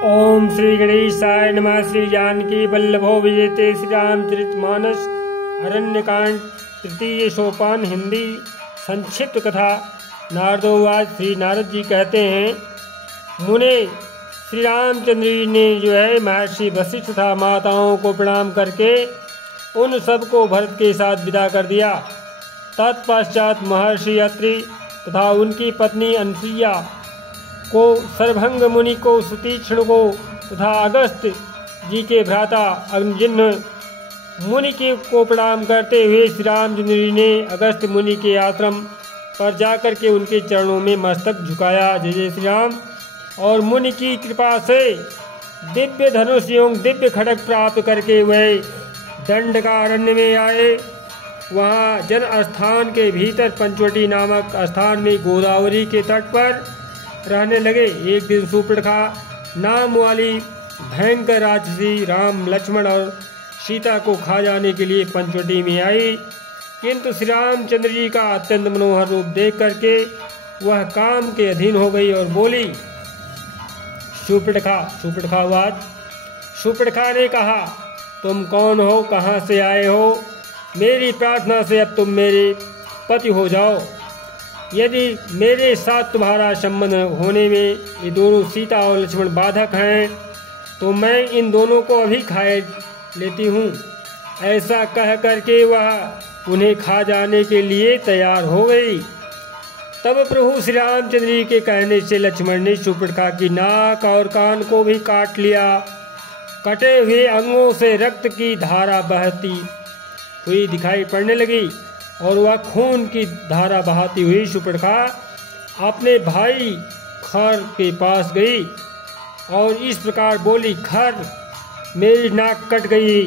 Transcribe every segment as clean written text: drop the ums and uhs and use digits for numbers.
ओम श्री गणेशाय नमः। श्री जानकी वल्लभो विजयते श्री रामचरितमानस अरण्यकांड तृतीय सोपान हिंदी संक्षिप्त कथा। नारदोवाच। श्री नारद जी कहते हैं, मुने श्री रामचंद्र जी ने महर्षि वशिष्ठ तथा माताओं को प्रणाम करके उन सबको भरत के साथ विदा कर दिया। तत्पश्चात महर्षि अत्रि तथा उनकी पत्नी अनुसुईया को, सर्वभंग मुनि को, सुतीक्ष्ण को तथा अगस्त जी के भ्राता अग्निजिह्व मुनि के को प्रणाम करते हुए श्री रामचंद्र जी ने अगस्त मुनि के आश्रम पर जाकर के उनके चरणों में मस्तक झुकाया। जय जय श्री राम। और मुनि की कृपा से दिव्य धनुष एवं दिव्य खड्ग प्राप्त करके वे दंडकारण्य में आए। वहाँ जन स्थान के भीतर पंचवटी नामक स्थान में गोदावरी के तट पर रहने लगे। एक दिन सुपर्णखा नाम वाली भयंकर राक्षसी राम, लक्ष्मण और सीता को खा जाने के लिए पंचवटी में आई, किंतु श्री रामचंद्र जी का अत्यंत मनोहर रूप देख करके वह काम के अधीन हो गई और बोली। सुपर्णखावाच। सुपर्णखा ने कहा, तुम कौन हो, कहाँ से आए हो? मेरी प्रार्थना से अब तुम मेरे पति हो जाओ। यदि मेरे साथ तुम्हारा संबंध होने में ये दोनों सीता और लक्ष्मण बाधक हैं तो मैं इन दोनों को अभी खाए लेती हूँ। ऐसा कह करके वह उन्हें खा जाने के लिए तैयार हो गई। तब प्रभु श्री रामचंद्र जी के कहने से लक्ष्मण ने सुपर्णखा की नाक और कान को भी काट लिया। कटे हुए अंगों से रक्त की धारा बहती हुई दिखाई पड़ने लगी और वह खून की धारा बहाती हुई सुपर्णखा अपने भाई खर के पास गई और इस प्रकार बोली, खर, मेरी नाक कट गई।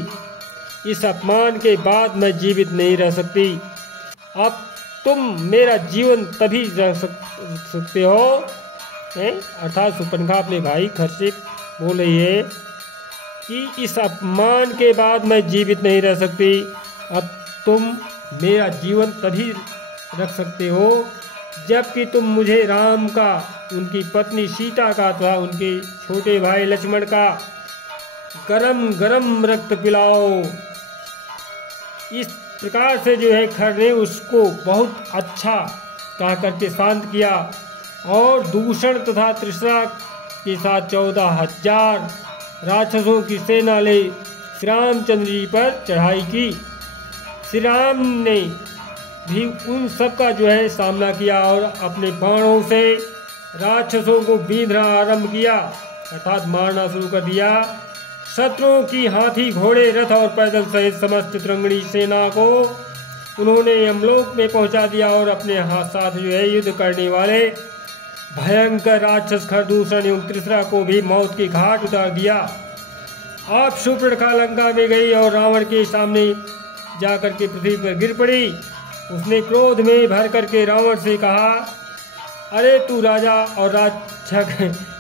इस अपमान के बाद मैं जीवित नहीं रह सकती। अब तुम मेरा जीवन तभी रह सकते हो। अर्थात सुपर्णखा अपने भाई खर से बोल रही है कि इस अपमान के बाद मैं जीवित नहीं रह सकती। अब तुम मेरा जीवन तभी रख सकते हो जबकि तुम मुझे राम का, उनकी पत्नी सीता का तथा उनके छोटे भाई लक्ष्मण का गरम गरम रक्त पिलाओ। इस प्रकार से खर ने उसको बहुत अच्छा कह करके शांत किया और दूषण तथा तृष्णा के साथ 14,000 राक्षसों की सेना ले श्री रामचंद्र जी पर चढ़ाई की। श्री राम ने भी उन सब का सामना किया और अपने बाणों से राक्षसों को बीधना आरंभ किया, अर्थात मारना शुरू कर दिया। शत्रुओं की हाथी, घोड़े, रथ और पैदल सहित समस्त तिरंगणी सेना को उन्होंने यमलोक में पहुंचा दिया और अपने हाथ साथ युद्ध करने वाले भयंकर राक्षस खरदूषण एवं तृष्णा को भी मौत की घाट उतार दिया। आप सुपर्णखा लंका में गई और रावण के सामने जाकर के पृथ्वी पर गिर पड़ी। उसने क्रोध में भर करके रावण से कहा, अरे तू राजा और राक्षक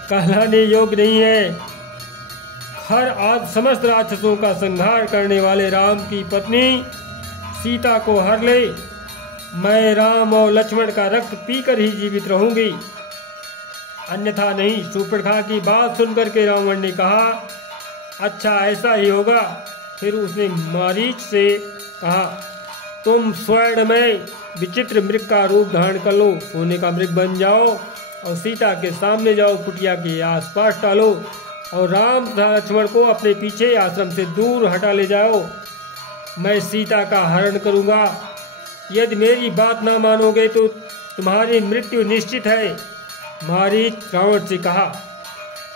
कहलाने योग्य नहीं है। खर आज समस्त राक्षसों का संहार करने वाले राम की पत्नी सीता को हर ले। मैं राम और लक्ष्मण का रक्त पीकर ही जीवित रहूंगी, अन्यथा नहीं। सुपर्णखा की बात सुनकर के रावण ने कहा, अच्छा ऐसा ही होगा। फिर उसने मारीच से कहा, तुम स्वर्ण में विचित्र मृग का रूप धारण कर लो, सोने का मृग बन जाओ और सीता के सामने जाओ, कुटिया के आसपास टालो और राम तथा लक्ष्मण को अपने पीछे आश्रम से दूर हटा ले जाओ। मैं सीता का हरण करूंगा। यदि मेरी बात ना मानोगे तो तुम्हारी मृत्यु निश्चित है। मारीच रावण से कहा,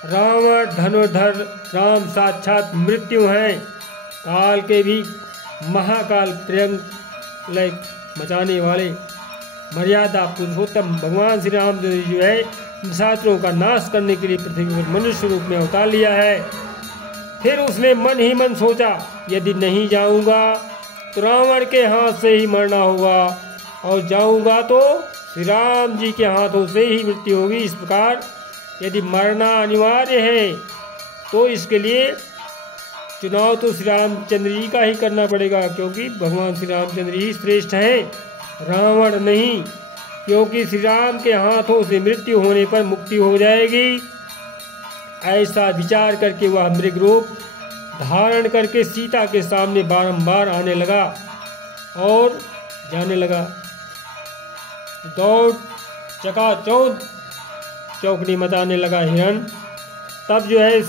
रावण धनुर्धर राम साक्षात मृत्यु हैं, काल के भी महाकाल प्रलय मचाने वाले मर्यादा पुरुषोत्तम भगवान श्री राम शास्त्रों का नाश करने के लिए पृथ्वी पर मनुष्य रूप में अवतार लिया है। फिर उसने मन ही मन सोचा, यदि नहीं जाऊंगा तो रावण के हाथ से ही मरना होगा और जाऊंगा तो श्री राम जी के हाथों से ही मृत्यु होगी। इस प्रकार यदि मरना अनिवार्य है तो इसके लिए चुनाव तो श्री रामचंद्र जी का ही करना पड़ेगा, क्योंकि भगवान श्री रामचंद्र ही श्रेष्ठ है, रावण नहीं। क्योंकि श्री राम के हाथों से मृत्यु होने पर मुक्ति हो जाएगी ऐसा विचार करके वह मृग रूप धारण करके सीता के सामने बारंबार आने लगा और जाने लगा। दौड़ चकाचौंध चौकड़ी मचाने लगा हिरण। तब जो है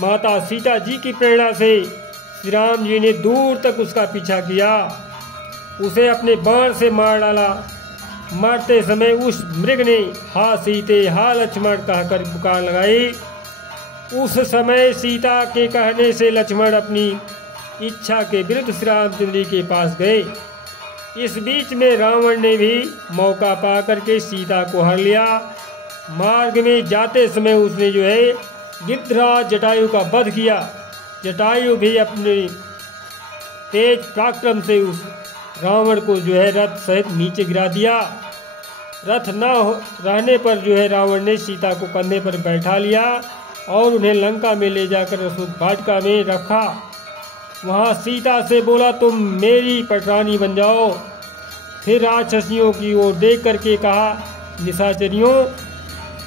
माता सीता जी की प्रेरणा से श्री राम जी ने दूर तक उसका पीछा किया, उसे अपने बाण से मार डाला। मारते समय उस मृग ने हा सीते हा लक्ष्मण कहकर पुकार लगाई। उस समय सीता के कहने से लक्ष्मण अपनी इच्छा के विरुद्ध श्री रामचंद्र जी के पास गए। इस बीच में रावण ने भी मौका पा करके सीता को हर लिया। मार्ग में जाते समय उसने जो है गिद्धराज जटायु का वध किया। जटायु भी अपने तेज पराक्रम से उस रावण को जो है रथ सहित नीचे गिरा दिया। रथ न रहने पर जो है रावण ने सीता को कंधे पर बैठा लिया और उन्हें लंका में ले जाकर अशोक वाटिका में रखा। वहां सीता से बोला, तुम मेरी पटरानी बन जाओ। फिर राक्षसियों की ओर देख करके कहा, निशाचरियों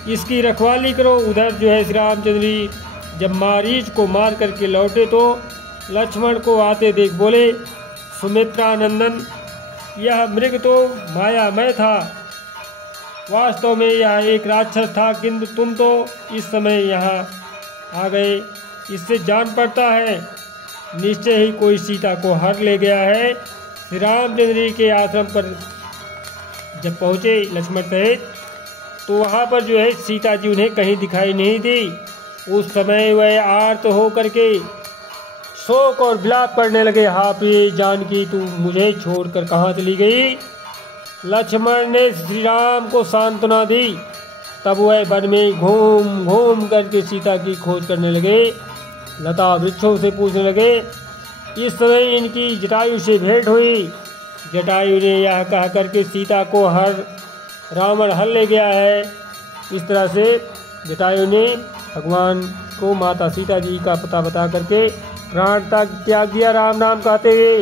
इसकी रखवाली करो। उधर जो है श्री रामचंद्र जी जब मारीच को मार करके लौटे तो लक्ष्मण को आते देख बोले, सुमित्रा नंदन यह मृग तो मायामय था, वास्तव में यह एक राक्षस था, किंतु तुम तो इस समय यहाँ आ गए। इससे जान पड़ता है निश्चय ही कोई सीता को हर ले गया है। श्री रामचंद्र जी के आश्रम पर जब पहुँचे लक्ष्मण सहित तो वहाँ पर जो है सीता जी उन्हें कहीं दिखाई नहीं दी। उस समय वह आर्त हो करके शोक और विलाप करने लगे, हा प्रिय जानकी तू मुझे छोड़कर कहाँ चली गई। लक्ष्मण ने श्री राम को सांत्वना दी। तब वह वन में घूम घूम करके सीता की खोज करने लगे, लता वृक्षों से पूछने लगे। इस समय इनकी जटायु से भेंट हुई। जटायु ने यह कह करके सीता को हर रावण हर ले गया है। इस तरह से जटायु ने भगवान को माता सीता जी का पता बता करके प्राण तक त्याग दिया राम नाम कहते हुए।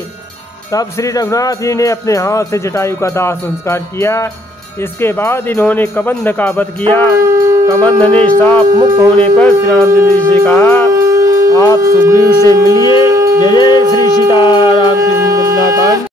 तब श्री रघुनाथ जी ने अपने हाथ से जटायु का दाह संस्कार किया। इसके बाद इन्होंने कबंध का वध किया। कबंध ने शाप मुक्त होने पर श्री रामचंद्र जी से कहा, आप सुग्रीव से मिलिए। जय जय श्री सीता।